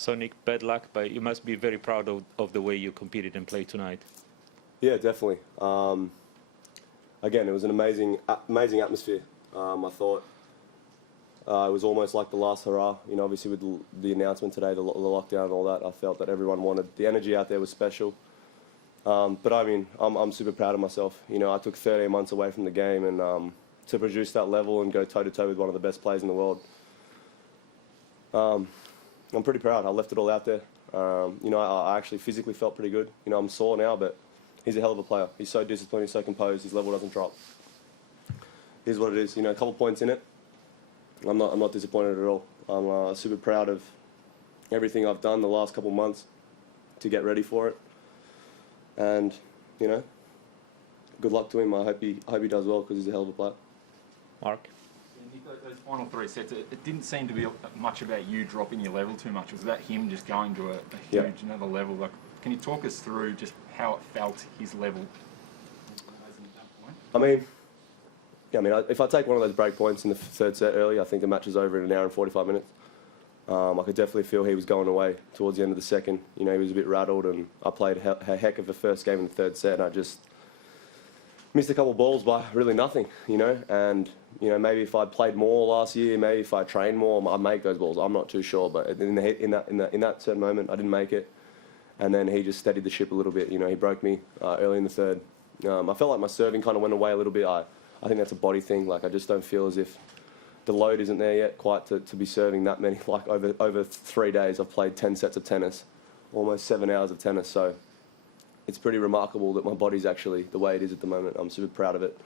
So Nick, bad luck, but you must be very proud of the way you competed and played tonight. Yeah, definitely. Again, it was an amazing atmosphere. I thought it was almost like the last hurrah. You know, obviously with the announcement today, the lockdown and all that, I felt that everyone wanted. The energy out there was special. But I mean, I'm super proud of myself. You know, I took 13 months away from the game, and to produce that level and go toe-to-toe with one of the best players in the world, I'm pretty proud. I left it all out there. You know, I actually physically felt pretty good. You know, I'm sore now, but he's a hell of a player. He's so disciplined, he's so composed, his level doesn't drop. Here's what it is. You know, a couple points in it. I'm not disappointed at all. I'm super proud of everything I've done the last couple months to get ready for it. And, you know, good luck to him. I hope he does well because he's a hell of a player. Mark? Those final 3 sets, it didn't seem to be much about you dropping your level too much. Was that him just going to a huge another level? Like, can you talk us through just how it felt, his level? I mean, if I take one of those break points in the third set early, I think the match is over in an hour and 45 minutes. I could definitely feel he was going away towards the end of the second. You know, he was a bit rattled, and I played a heck of a first game in the third set, and I just missed a couple of balls by really nothing, you know. And, you know, maybe if I'd played more last year, maybe if I trained more, I'd make those balls. I'm not too sure, but in that certain moment, I didn't make it. And then he just steadied the ship a little bit. You know, he broke me early in the third. I felt like my serving kind of went away a little bit. I think that's a body thing. Like, I just don't feel as if the load isn't there yet quite to be serving that many. Like, over 3 days, I've played 10 sets of tennis, almost 7 hours of tennis. So it's pretty remarkable that my body's actually the way it is at the moment. I'm super proud of it.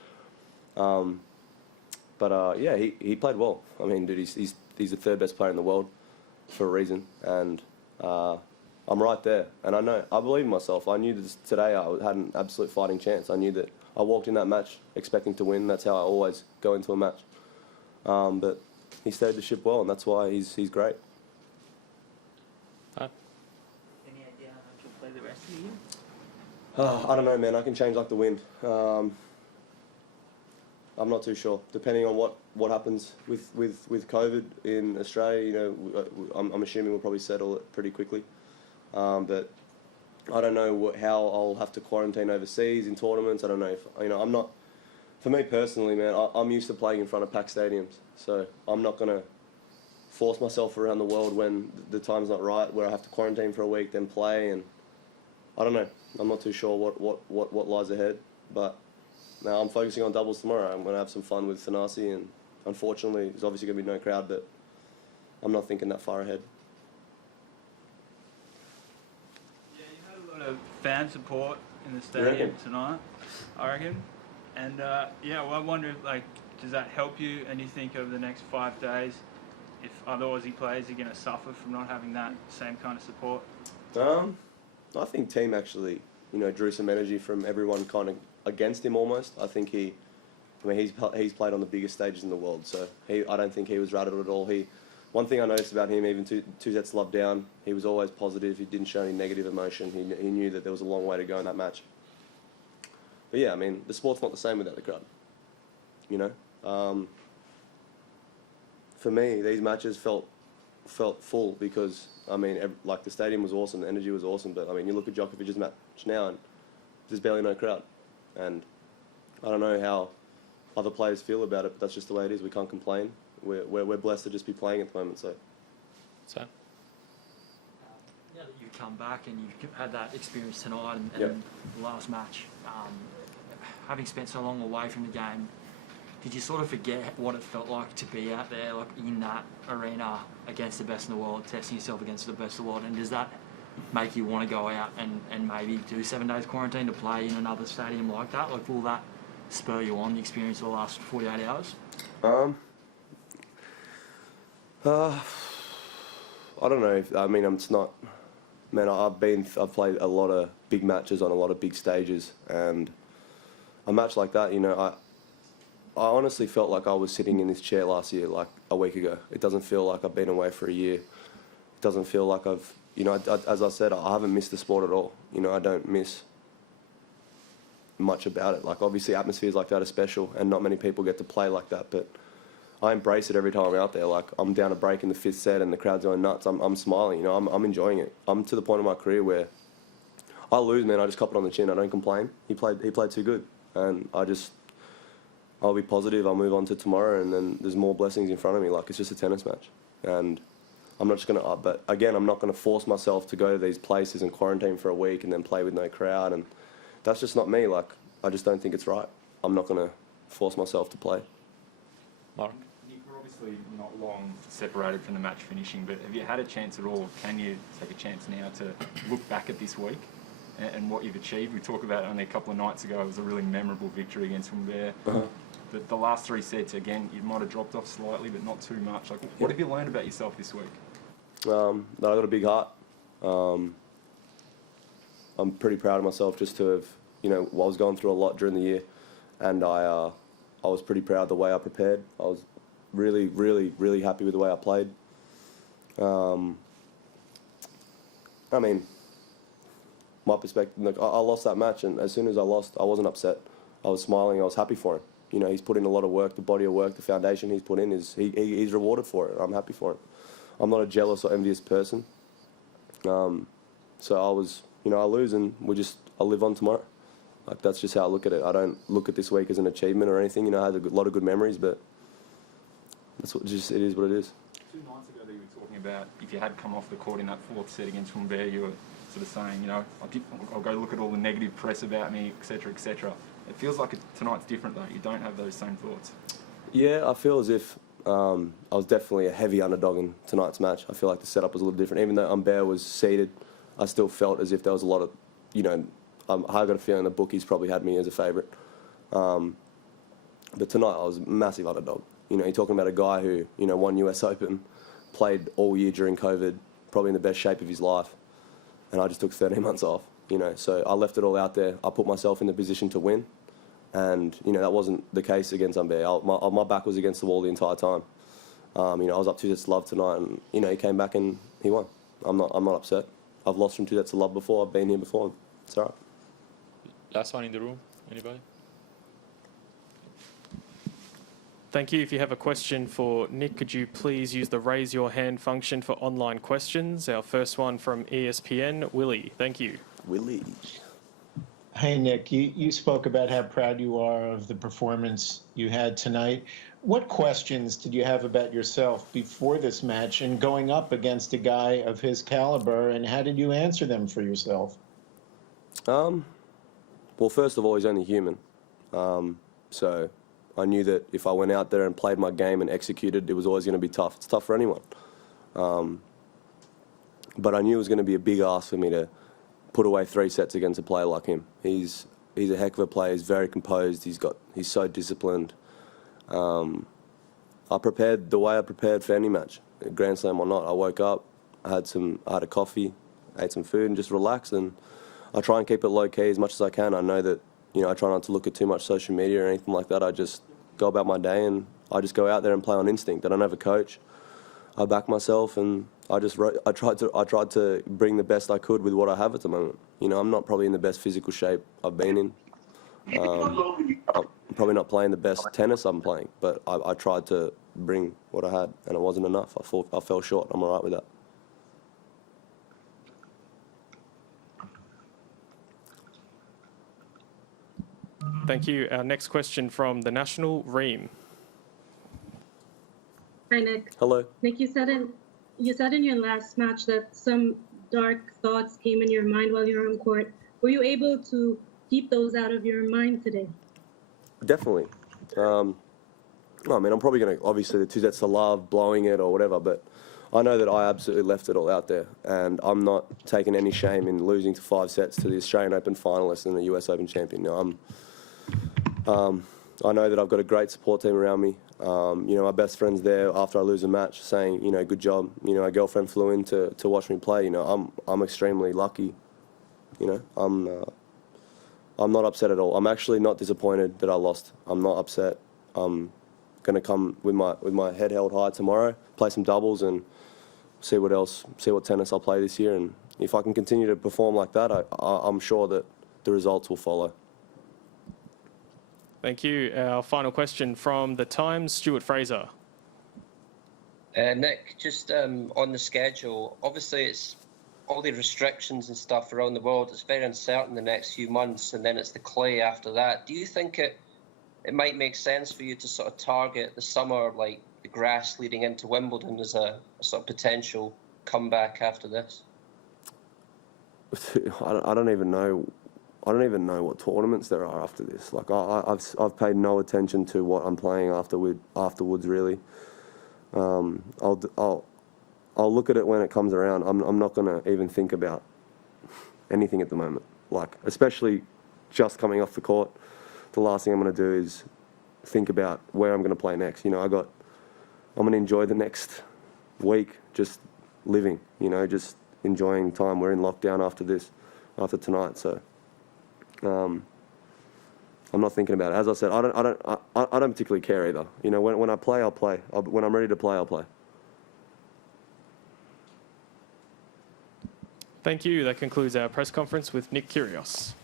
Yeah, he played well. I mean, dude, he's the third best player in the world for a reason. And I'm right there. And I believe in myself. I knew that today I had an absolute fighting chance. I knew that I walked in that match expecting to win. That's how I always go into a match. But he steadied the ship well, and that's why he's great. Any idea how much you'll play the rest of the year? I don't know, man. I can change like the wind. I'm not too sure. Depending on what happens with COVID in Australia, you know, I'm assuming we'll probably settle it pretty quickly. But I don't know how I'll have to quarantine overseas in tournaments. I don't know if, you know, I'm not. For me personally, man, I'm used to playing in front of packed stadiums, so I'm not gonna force myself around the world when the time's not right, where I have to quarantine for a week, then play, and I don't know. I'm not too sure what lies ahead, but now I'm focusing on doubles tomorrow. I'm gonna have some fun with Thanasi, and unfortunately, there's obviously gonna be no crowd, but I'm not thinking that far ahead. Yeah, you had a lot of fan support in the stadium tonight, I reckon. And yeah, well, I wonder, like, does that help you? And you think over the next 5 days, if other Aussie players are going to suffer from not having that same kind of support? I think Thiem actually, you know, drew some energy from everyone kind of against him almost. I think he's played on the biggest stages in the world, so I don't think he was rattled at all. One thing I noticed about him, even two sets love down, he was always positive. He didn't show any negative emotion. He knew that there was a long way to go in that match. But yeah, I mean, the sport's not the same without the crowd, you know. For me, these matches felt full because, I mean, like, the stadium was awesome, the energy was awesome, but I mean, you look at Djokovic's match now and there's barely no crowd. And I don't know how other players feel about it, but that's just the way it is. We can't complain. We're blessed to just be playing at the moment, so. So? Now that you've come back and you've had that experience tonight and the last match, having spent so long away from the game, did you sort of forget what it felt like to be out there, like in that arena against the best in the world, testing yourself against the best in the world? And does that make you want to go out and maybe do 7 days quarantine to play in another stadium like that? Like, will that spur you on, the experience of the last 48 hours? I don't know. I mean, it's not. Man, I've played a lot of big matches on a lot of big stages, and a match like that, you know, I honestly felt like I was sitting in this chair last year, like a week ago. It doesn't feel like I've been away for a year. It doesn't feel like I've, you know, as I said, I haven't missed the sport at all. You know, I don't miss much about it. Like, obviously, atmospheres like that are special, and not many people get to play like that. But I embrace it every time I'm out there. Like, I'm down a break in the 5th set and the crowd's going nuts. I'm smiling, you know, I'm enjoying it. I'm to the point of my career where I lose, man, I just cop it on the chin. I don't complain. He played too good. And I'll be positive. I'll move on to tomorrow, and then there's more blessings in front of me. Like, it's just a tennis match. And I'm not just going to, but again, I'm not going to force myself to go to these places and quarantine for a week and then play with no crowd. And that's just not me. Like, I just don't think it's right. I'm not going to force myself to play. Mark? Nick, we're obviously not long separated from the match finishing, but have you had a chance at all? Can you take a chance now to look back at this week and what you've achieved? We talked about it only a couple of nights ago. It was a really memorable victory against Humbert. The last 3 sets, again, you might have dropped off slightly, but not too much. Like, what have you learned about yourself this week? That I got a big heart. I'm pretty proud of myself just to have, you know, I was going through a lot during the year, and I was pretty proud of the way I prepared. I was really, really, really happy with the way I played. I mean, my perspective, look, I lost that match, and as soon as I lost, I wasn't upset. I was smiling. I was happy for him. You know, he's put in a lot of work. The body of work, the foundation he's put in is he's rewarded for it. I'm happy for him. I'm not a jealous or envious person. So I was, you know, I lose and I live on tomorrow. Like, that's just how I look at it. I don't look at this week as an achievement or anything. You know, I had a lot of good memories, but that's what it is what it is. 2 nights ago, you were talking about if you had come off the court in that 4th set against Humbert, you were sort of saying, you know, I'll go look at all the negative press about me, etc., etc. It feels like tonight's different, though. You don't have those same thoughts. Yeah, I feel as if I was definitely a heavy underdog in tonight's match. I feel like the setup was a little different. Even though Humbert was seeded, I still felt as if there was a lot of, you know, I got a feeling the bookies probably had me as a favourite. But tonight I was a massive underdog. You know, you're talking about a guy who, you know, won US Open, played all year during COVID, probably in the best shape of his life, and I just took 13 months off. You know, so I left it all out there. I put myself in the position to win, and you know that wasn't the case against Humbert. My back was against the wall the entire time. You know, I was up 2 sets to love tonight, and you know he came back and he won. I'm not upset. I've lost from 2 sets to love before. I've been here before. It's all right. Last one in the room. Anybody? Thank you. If you have a question for Nick, could you please use the raise your hand function for online questions? Our first one from ESPN, Willie. Thank you. Willie. Hey, Nick, you spoke about how proud you are of the performance you had tonight. What questions did you have about yourself before this match and going up against a guy of his caliber, and how did you answer them for yourself? Well, first of all, he's only human. So I knew that if I went out there and played my game and executed, it was always going to be tough. It's tough for anyone. But I knew it was going to be a big ask for me to put away 3 sets against a player like him. He's a heck of a player. He's very composed. He's so disciplined. I prepared the way I prepared for any match, Grand Slam or not. I woke up, I had a coffee, ate some food, and just relaxed. And I try and keep it low key as much as I can. I know that, you know, I try not to look at too much social media or anything like that. I just go about my day and I just go out there and play on instinct. I don't have a coach. I back myself, and I tried to bring the best I could with what I have at the moment. You know, I'm not probably in the best physical shape I've been in. I'm probably not playing the best tennis I'm playing, but I tried to bring what I had, and it wasn't enough. I fell short. I'm all right with that. Thank you. Our next question from The National, Reem. Hi, Nick. Hello. Nick, you said in your last match that some dark thoughts came in your mind while you were on court. Were you able to keep those out of your mind today? Definitely. I mean, I'm probably going to, obviously, the 2 sets to love, blowing it or whatever, but I know that I absolutely left it all out there, and I'm not taking any shame in losing to 5 sets to the Australian Open finalist and the US Open champion. I know that I've got a great support team around me. You know, my best friend's there after I lose a match saying, you know, good job. You know, my girlfriend flew in to watch me play. You know, I'm extremely lucky. You know, I'm not upset at all. I'm actually not disappointed that I lost. I'm not upset. I'm going to come with my head held high tomorrow, play some doubles and see what tennis I'll play this year. And if I can continue to perform like that, I'm sure that the results will follow. Thank you. Our final question from The Times, Stuart Fraser. Nick, just on the schedule, obviously it's all the restrictions and stuff around the world. It's very uncertain the next few months, and then it's the clay after that. Do you think it might make sense for you to sort of target the summer, like the grass leading into Wimbledon, as a sort of potential comeback after this? I don't even know. I don't even know what tournaments there are after this. Like I've paid no attention to what I'm playing afterwards really. I'll look at it when it comes around. I'm not going to even think about anything at the moment. Like, especially just coming off the court, the last thing I'm going to do is think about where I'm going to play next. You know, I'm going to enjoy the next week just living, you know, just enjoying time. We're in lockdown after tonight, so I'm not thinking about it. As I said, I don't particularly care either. You know, when I play, I'll play. When I'm ready to play, I'll play. Thank you. That concludes our press conference with Nick Kyrgios.